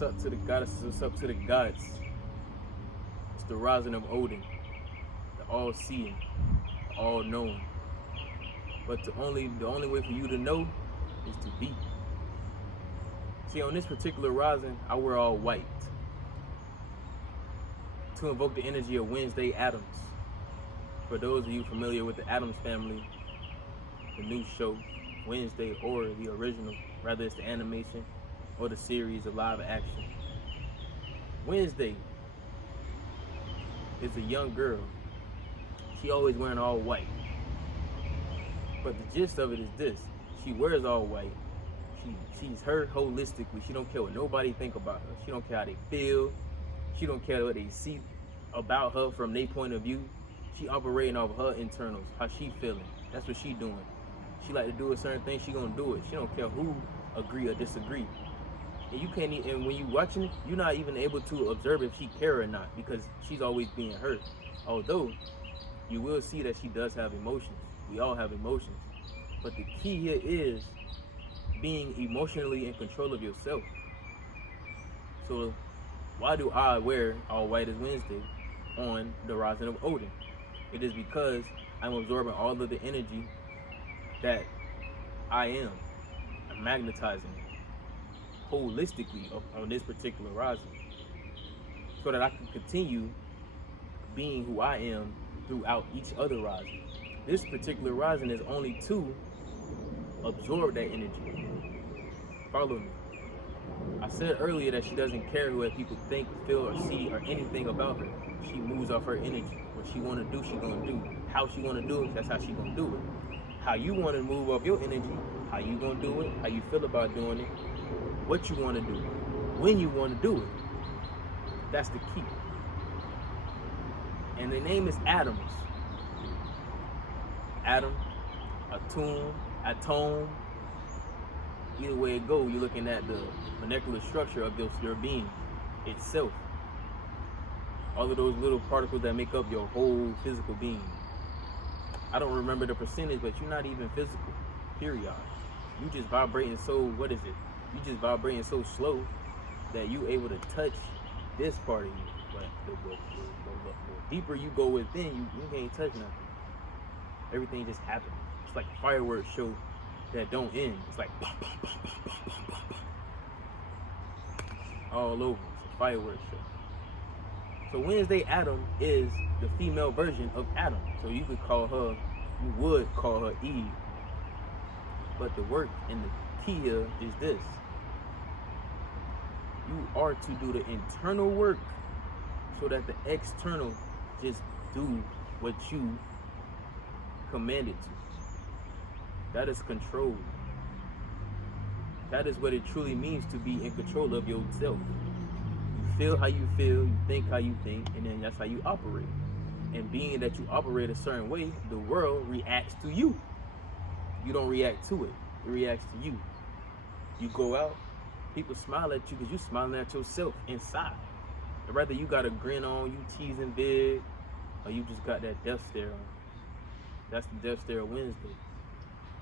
What's up to the goddesses? What's up to the gods? It's the rising of Odin, the all-seeing, the all-knowing. But the only way for you to know is to be. See, on this particular rising, I wear all white to invoke the energy of Wednesday Addams. For those of you familiar with the Addams family, the new show, Wednesday, or the original, rather it's the animation or the series of live action. Wednesday is a young girl. She always wearing all white. But the gist of it is this: she wears all white. She's her holistically. She don't care what nobody think about her. She don't care how they feel. She don't care what they see about her from their point of view. She operating off her internals, how she feeling. That's what she doing. She like to do a certain thing, she gonna do it. She don't care who agree or disagree. And you can't even, and when you watching it, you're not even able to observe if she care or not, because she's always being hurt. Although you will see that she does have emotions. We all have emotions. But the key here is being emotionally in control of yourself. So why do I wear all white as Wednesday on the rising of Odin? It is because I'm absorbing all of the energy that I am. I'm magnetizing it holistically on this particular rising, so that I can continue being who I am throughout each other rising. This particular rising is only to absorb that energy. Follow me. I said earlier that she doesn't care what people think, feel, or see, or anything about her. She moves off her energy. What she want to do, she gonna do. How she want to do it, that's how she gonna do it. How you want to move off your energy, how you gonna do it, how you feel about doing it, what you want to do, when you want to do it. That's the key. And the name is Addams. Atom, atone. Either way it go, you're looking at the molecular structure of your being itself. All of those little particles that make up your whole physical being. I don't remember the percentage, but you're not even physical, period. You just vibrating so, what is it? You just vibrating so slow that you able to touch this part of you. But the deeper you go within, you can't touch nothing. Everything just happens. It's like a fireworks show that don't end. It's like bum, bum, bum, bum, bum, bum, bum, bum. All over. It's a fireworks show. So Wednesday Addams is the female version of Adam. So you would call her Eve. But the work and the key here is this: you are to do the internal work so that the external just do what you commanded to. That is control. That is what it truly means to be in control of yourself. You feel how you feel, you think how you think, and then that's how you operate. And being that you operate a certain way, the world reacts to you. You don't react to it. It reacts to you. You go out, people smile at you because you're smiling at yourself inside. And whether you got a grin on, you teasing big, or you just got that death stare on. That's the death stare of Wednesday.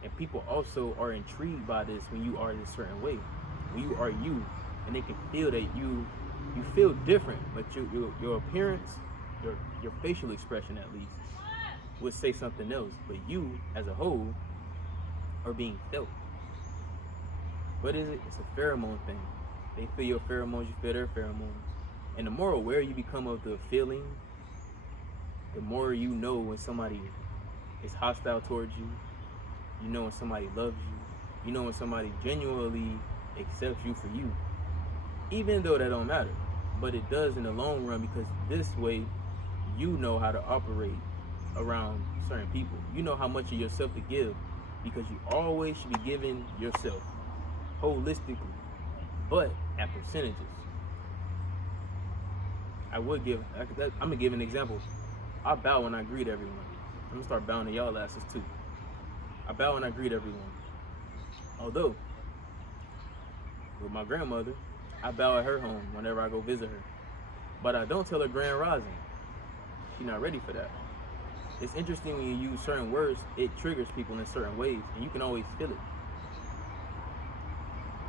And people also are intrigued by this when you are in a certain way. When you are you, and they can feel that you feel different, but your appearance, your facial expression at least, would say something else. But you, as a whole, are being felt. What is it? It's a pheromone thing. They feel your pheromones, you feel their pheromones. And the more aware you become of the feeling, the more you know when somebody is hostile towards you. You know when somebody loves you. You know when somebody genuinely accepts you for you. Even though that don't matter. But it does in the long run, because this way you know how to operate around certain people. You know how much of yourself to give, because you always should be giving yourself holistically, but at percentages. I'm gonna give an example. I bow when I greet everyone. I'm gonna start bowing to y'all asses too. I bow when I greet everyone. Although, with my grandmother, I bow at her home whenever I go visit her. But I don't tell her grand rising. She's not ready for that. It's interesting when you use certain words, it triggers people in certain ways, and you can always feel it.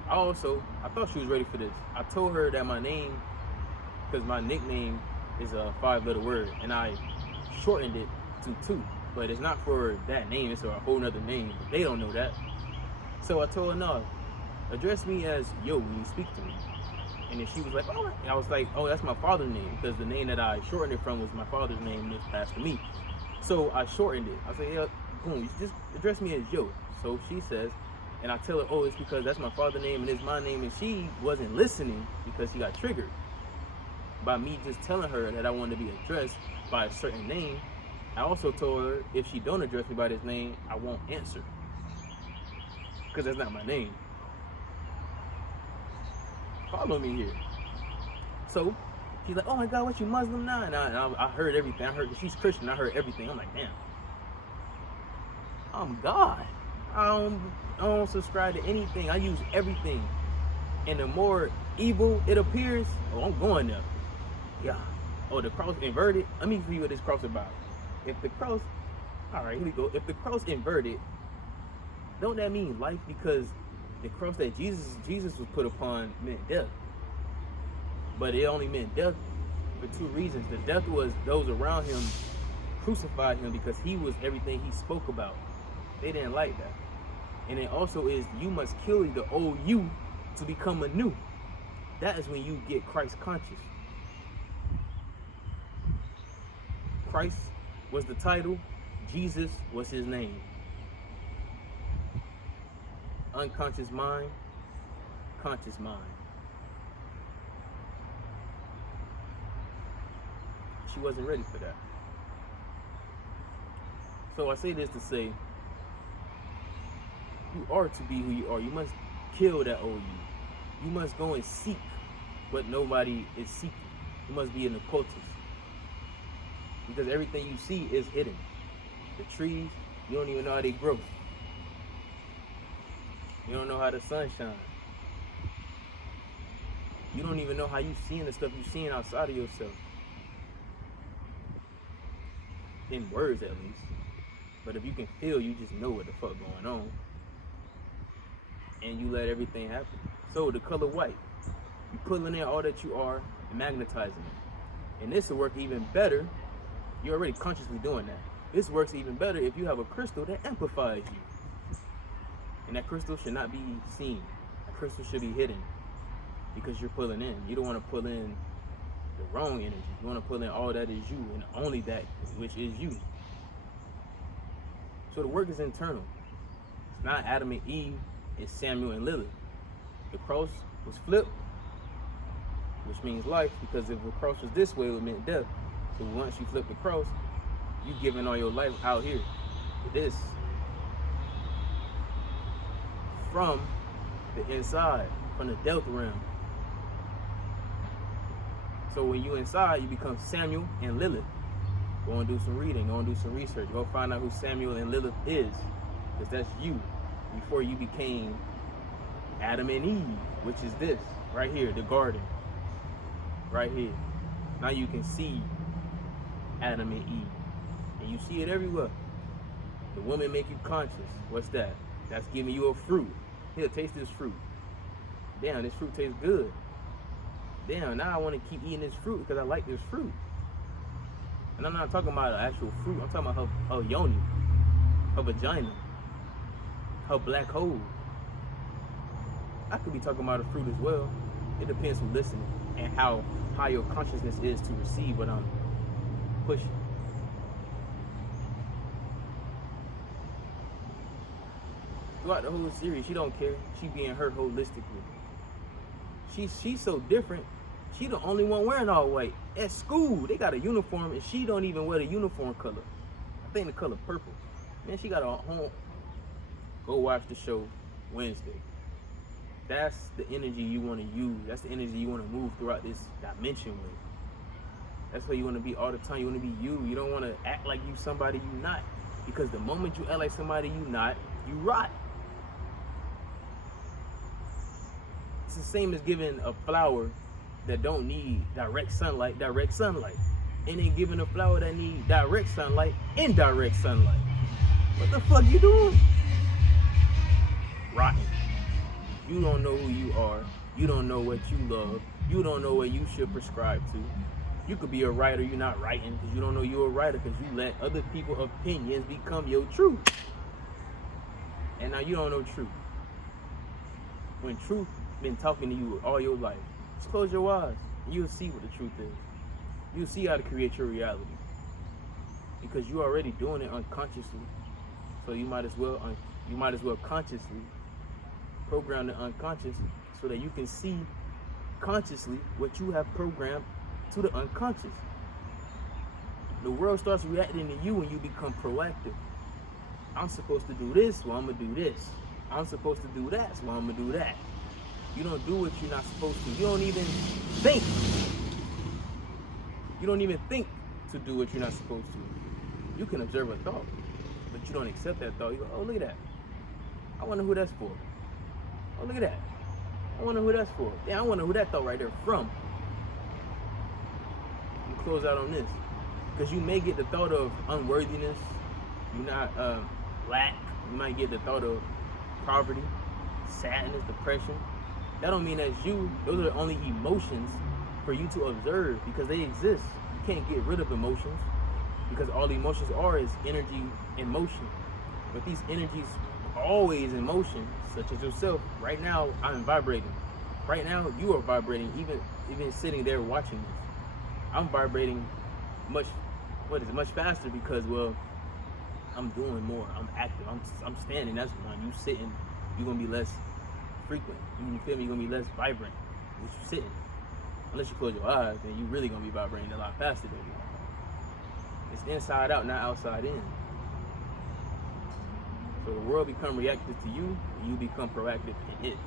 I thought she was ready for this. I told her that my name, because my nickname is a 5-letter word, and I shortened it to 2. But it's not for that name, it's a whole nother name. But they don't know that. So I told her, no, address me as yo when you speak to me. And then she was like, oh, and I was like, oh, that's my father's name, because the name that I shortened it from was my father's name, and it was passed to me. So I shortened it. I said, yeah, boom, you just address me as yo. So she says, and I tell her, oh, it's because that's my father's name and it's my name. And she wasn't listening because she got triggered by me just telling her that I wanted to be addressed by a certain name. I also told her, if she don't address me by this name, I won't answer, because that's not my name. Follow me here. So she's like, oh my God, what, you Muslim now? And I heard everything. I heard she's Christian. I heard everything. I'm like, damn, I'm God. I don't subscribe to anything. I use everything. And the more evil it appears, oh, I'm going there. Yeah. Oh, the cross inverted. Let me read what this cross about. If the cross, all right, here we go. If the cross inverted, don't that mean life? Because the cross that Jesus was put upon meant death. But it only meant death for 2 reasons. The death was those around him crucified him because he was everything he spoke about. They didn't like that. And it also is, you must kill the old you to become a new. That is when you get Christ conscious. Christ was the title, Jesus was his name. Unconscious mind, conscious mind. She wasn't ready for that. So I say this to say, you are to be who you are. You must kill that old you. You must go and seek what nobody is seeking. You must be an occultist. Because everything you see is hidden. The trees, you don't even know how they grow. You don't know how the sun shines. You don't even know how you seeing the stuff you seeing outside of yourself. In words, at least. But if you can feel, you just know what the fuck going on. And you let everything happen. So the color white, you pulling in all that you are and magnetizing it. And this will work even better. You're already consciously doing that. This works even better if you have a crystal that amplifies you. And that crystal should not be seen. That crystal should be hidden, because you're pulling in. You don't want to pull in the wrong energy. You want to pull in all that is you, and only that which is you. So the work is internal. It's not Adam and Eve, it's Samuel and Lilith. The cross was flipped, which means life, because if the cross was this way, it would mean death. So once you flip the cross, you giving all your life out here to this. From the inside, from the Delta realm. So when you inside, you become Samuel and Lilith. Go and do some reading, go and do some research. Go find out who Samuel and Lilith is, because that's you before you became Adam and Eve, which is this right here, the garden, right here. Now you can see Adam and Eve, and you see it everywhere. The woman make you conscious. What's that? That's giving you a fruit. Here, taste this fruit. Damn, this fruit tastes good. Damn, now I want to keep eating this fruit because I like this fruit. And I'm not talking about an actual fruit. I'm talking about her yoni, her vagina, her black hole. I could be talking about a fruit as well. It depends who's listening and how high your consciousness is to receive what I'm pushing. Throughout the whole series, she don't care. She being her holistically. She's so different. She the only one wearing all white. At school, they got a uniform, and she don't even wear the uniform color. I think the color purple. Then she got a home. Go watch the show Wednesday. That's the energy you want to use. That's the energy you want to move throughout this dimension with. That's what you want to be all the time. You want to be you. You don't want to act like you somebody you not. Because the moment you act like somebody you not, you rot. It's the same as giving a flower that don't need direct sunlight. And then giving a flower that need direct sunlight, indirect sunlight. What the fuck you doing? Rotten. You don't know who you are. You don't know what you love. You don't know what you should prescribe to. You could be a writer, you're not writing because you don't know you're a writer because you let other people's opinions become your truth. And now you don't know truth. When truth been talking to you all your life, just close your eyes and you'll see what the truth is. You'll see how to create your reality. Because you're already doing it unconsciously. So you might as well consciously program the unconscious so that you can see consciously what you have programmed to the unconscious. The world starts reacting to you when you become proactive. I'm supposed to do this, well I'm gonna do this. I'm supposed to do that, so I'm gonna do that. You don't do what you're not supposed to. You don't even think. You don't even think to do what you're not supposed to. You can observe a thought, but you don't accept that thought. You go, oh, look at that. I wonder who that's for. Oh, look at that. I wonder who that's for. Yeah, I wonder who that thought right there from. You close out on this. Because you may get the thought of unworthiness. You're not lack. You might get the thought of poverty, sadness, depression. That don't mean that's you. Those are only emotions for you to observe because they exist. You can't get rid of emotions because all the emotions are is energy in motion. But these energies are always in motion, such as yourself. Right now, I'm vibrating. Right now, you are vibrating, even sitting there watching this. I'm vibrating much faster because, well, I'm doing more. I'm active. I'm standing. That's one. You sitting, you're gonna be less frequent. You feel me? You're gonna be less vibrant. If you sitting, unless you close your eyes, then you really gonna be vibrating a lot faster than you. It's inside out, not outside in. So the world become reactive to you, and you become proactive in it.